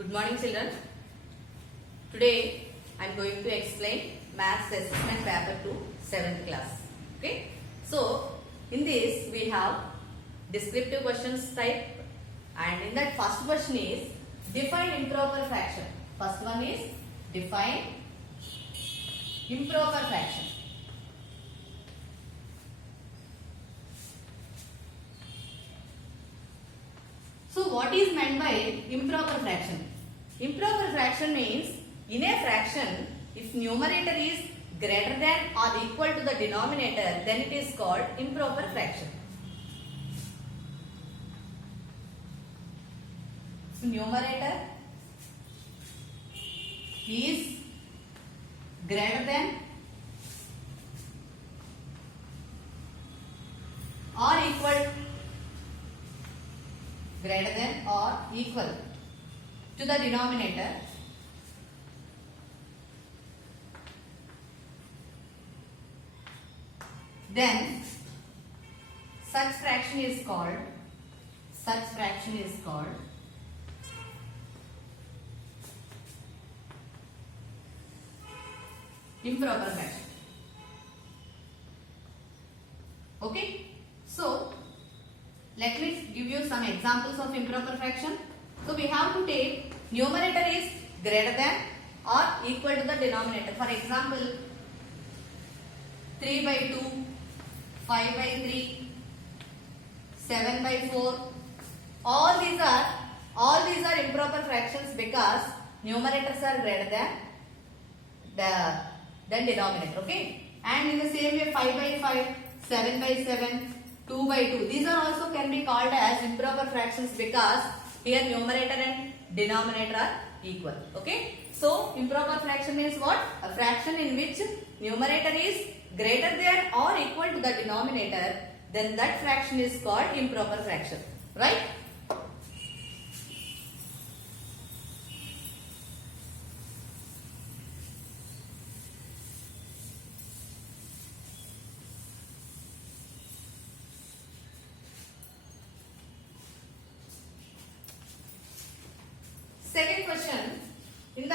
Good morning children. Today I am going to explain Maths Assessment Paper 2 7th class. Okay. So in this we have descriptive questions type, and in that first question is define improper fraction. First one is define improper fraction. So what is meant by improper fraction? Improper fraction means in a fraction if numerator is greater than or equal to the denominator, then it is called improper fraction. So numerator is greater than or equal to the denominator, then such fraction is called improper fraction. Okay, so let me give you some examples of improper fraction. So we have to take numerator is greater than or equal to the denominator. For example, 3 by 2, 5 by 3, 7 by 4. All these are improper fractions because numerators are greater than denominator. Okay, and in the same way 5 by 5, 7 by 7, 2 by 2. These are also can be called as improper fractions because here numerator and denominator are equal. Okay. So improper fraction is what? A fraction in which numerator is greater than or equal to the denominator, then that fraction is called improper fraction. Right? Second question, in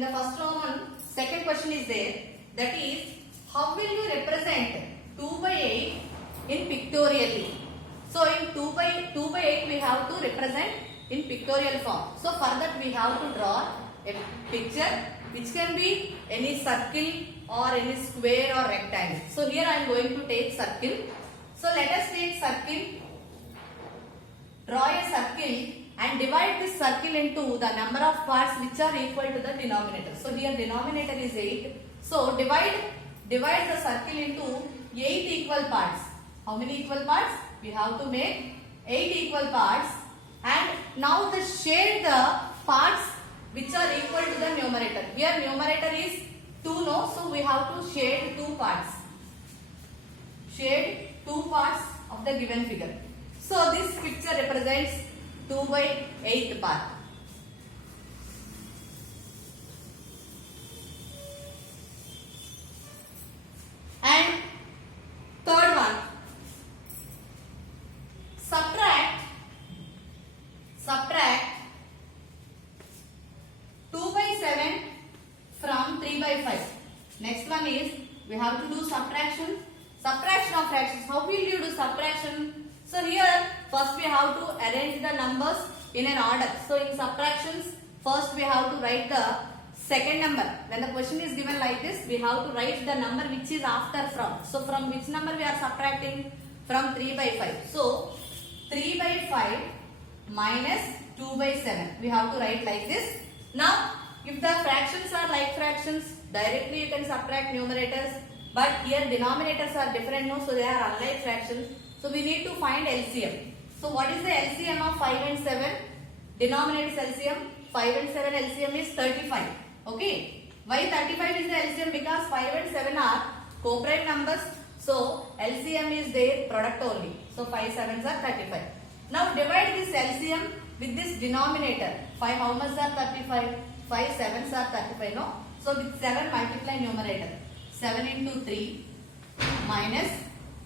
the first one, second question is there, that is, how will you represent 2 by 8 in pictorially? So in 2 by 8 we have to represent in pictorial form. So for that we have to draw a picture which can be any circle or any square or rectangle. So here I am going to take circle. So let us take circle, draw a circle and divide this circle into the number of parts which are equal to the denominator. So here denominator is 8. So divide the circle into 8 equal parts. How many equal parts? We have to make 8 equal parts, and now shade the parts which are equal to the numerator. Here numerator is 2, no? So we have to shade 2 parts. Shade 2 parts of the given figure. So this picture represents 2 by 8 part. And third one, subtract 2 by 7 from 3 by 5. Next one is we have to do subtraction of fractions. How will you do subtraction? So here first we have to arrange the numbers in an order. So in subtractions, first we have to write the second number. When the question is given like this, we have to write the number which is after from. So from which number we are subtracting? From 3 by 5. So 3 by 5 minus 2 by 7. We have to write like this. Now if the fractions are like fractions, directly you can subtract numerators. But here denominators are different, no? So they are unlike fractions. So we need to find LCM. So what is the LCM of 5 and 7? Denominator's LCM. 5 and 7 LCM is 35. Okay. Why 35 is the LCM? Because 5 and 7 are co-prime numbers. So LCM is their product only. So 5 7s are 35. Now divide this LCM with this denominator. 5 how much are 35? 5 7s are 35. No? So with 7 multiply numerator. 7 into 3 minus,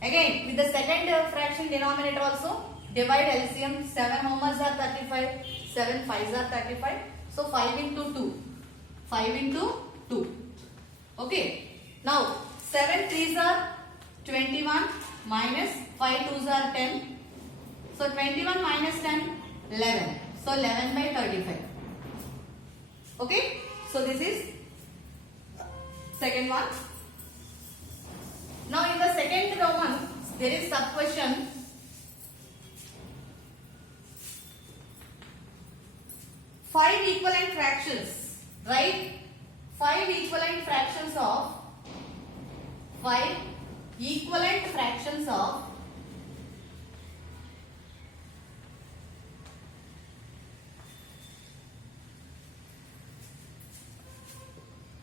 again with the second fraction denominator also divide LCM. 7 how much are 35? 7 5s are 35. So 5 into 2. 5 into 2. Okay. Now 7 3s are 21 minus 5 2s are 10. So 21 minus 10 11. So 11 by 35. Okay. So this is second one. Now in the second Roman there is sub question. Five equivalent fractions, right? 5 equivalent fractions of 5 equivalent fractions of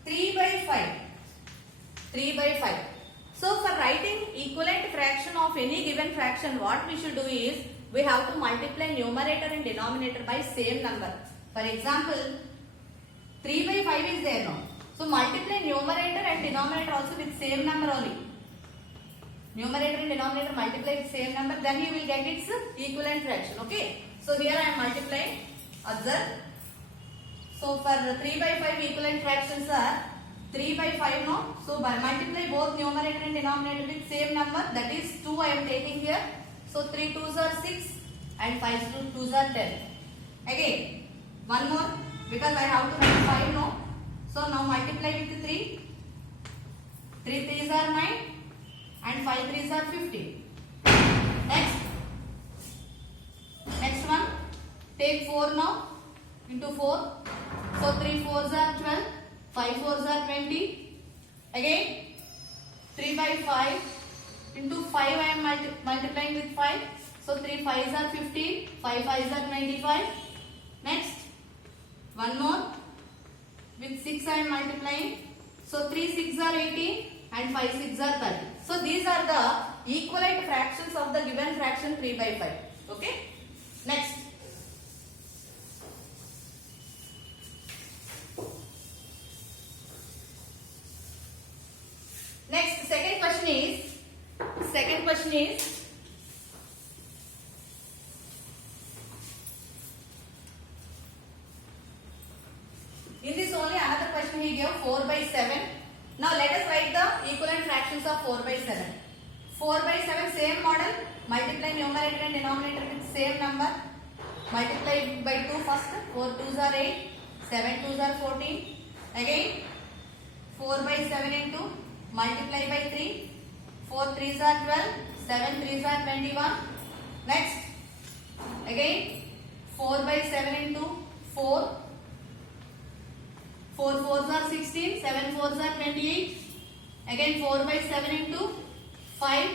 3 by 5. 3 by 5. So for writing equivalent fraction of any given fraction, what we should do is we have to multiply numerator and denominator by same number. For example, 3 by 5 is there now. So multiply numerator and denominator also with same number only. Numerator and denominator multiply with same number, then you will get its equivalent fraction. Okay. So here I am multiplying. Observe. So for 3 by 5 equivalent fractions are 3 by 5 now. So by multiply both numerator and denominator with same number, that is 2 I am taking here. So 3 2s are 6 and 5 2s are 10. Again. One more, because I have to write 5 now. So now multiply with 3. 3 3s are 9 and 5 3s are 15. Next one, take 4 now into 4. So 3 4s are 12, 5 4s are 20. Again 3 by 5 into 5 I am multiplying with 5. So 3 5s are 15, 5 5s are 25. Next. One more, with 6 I am multiplying. So 3 6 are 18 and 5 6 are 30. So these are the equivalent fractions of the given fraction 3 by 5. Okay. Next. Next, second question is in this only another question he gave 4 by 7. Now let us write the equivalent fractions of 4 by 7. 4 by 7 same model. Multiply numerator and denominator with same number. Multiply by 2 first. 4 2s are 8. 7 2s are 14. Again 4 by 7 into multiply by 3. 4 3s are 12. 7 3s are 21. Next. Again 4 by 7 into 4. 4 4s are 16, 7 4s are 28. Again 4 by 7 into 5.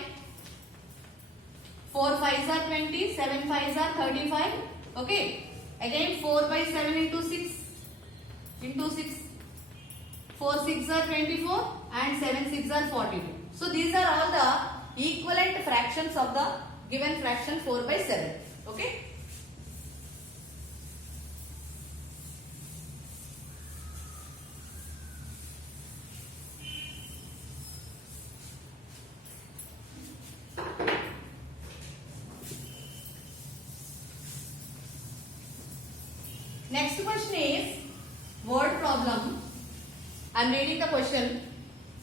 4 5s are 20, 7 5s are 35. Okay. Again 4 by 7 into 6. Into 6. 4 6 are 24 and 7 6 are 42. So these are all the equivalent fractions of the given fraction 4 by 7. Okay. Next question is word problem. I am reading the question.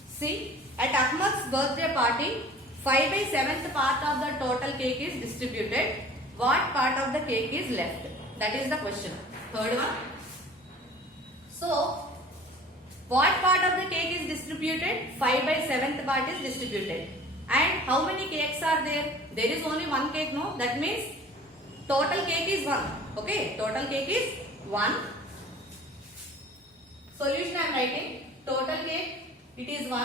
See, at Ahmad's birthday party, 5 by 7th part of the total cake is distributed. What part of the cake is left? That is the question. Third one. So, what part of the cake is distributed? 5 by 7th part is distributed. And how many cakes are there? There is only one cake, no? That means total cake is 1. Okay, total cake is 1. Solution I am writing. Total cake, it is 1.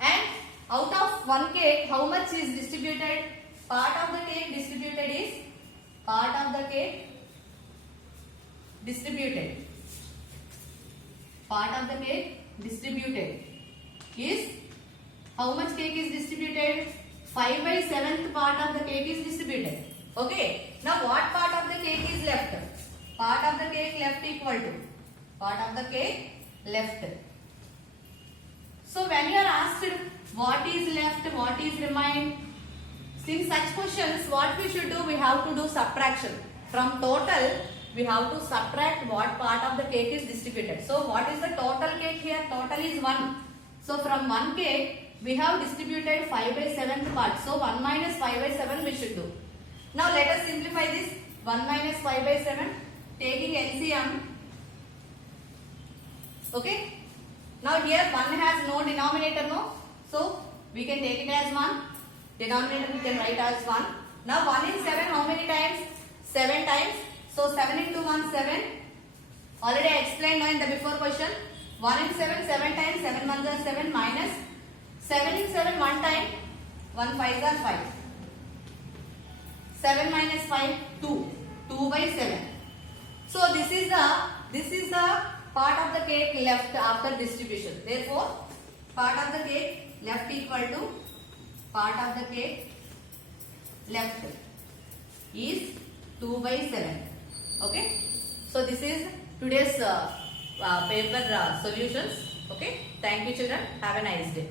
And out of 1 cake, how much is distributed? Part of the cake distributed is, part of the cake distributed. Part of the cake distributed is, how much cake is distributed? 5 by 7th part of the cake is distributed. Okay. Now what part of the cake is left? Part of the cake left equal to, part of the cake left. So when you are asked what is left, what is remained, in such questions what we should do? We have to do subtraction. From total, we have to subtract what part of the cake is distributed. So what is the total cake here? Total is 1. So from 1 cake, we have distributed 5 by 7th part. So 1 minus 5 by 7 we should do. Now let us simplify this. 1 minus 5 by 7, taking LCM. Okay. Now here 1 has no denominator, no. So we can take it as 1. Denominator we can write as 1. Now 1 in 7 how many times? 7 times. So 7 into 1 7. Already I explained now in the before question. 1 in 7 7 times. 7 ones are 7 minus 7 in 7 1 time. 1 5s are 5. 7 minus 5 2. 2 by 7. So this is the part of the cake left after distribution. Therefore part of the cake left equal to part of the cake left is 2 by 7. Okay. So this is today's paper solutions. Okay. Thank you children. Have a nice day.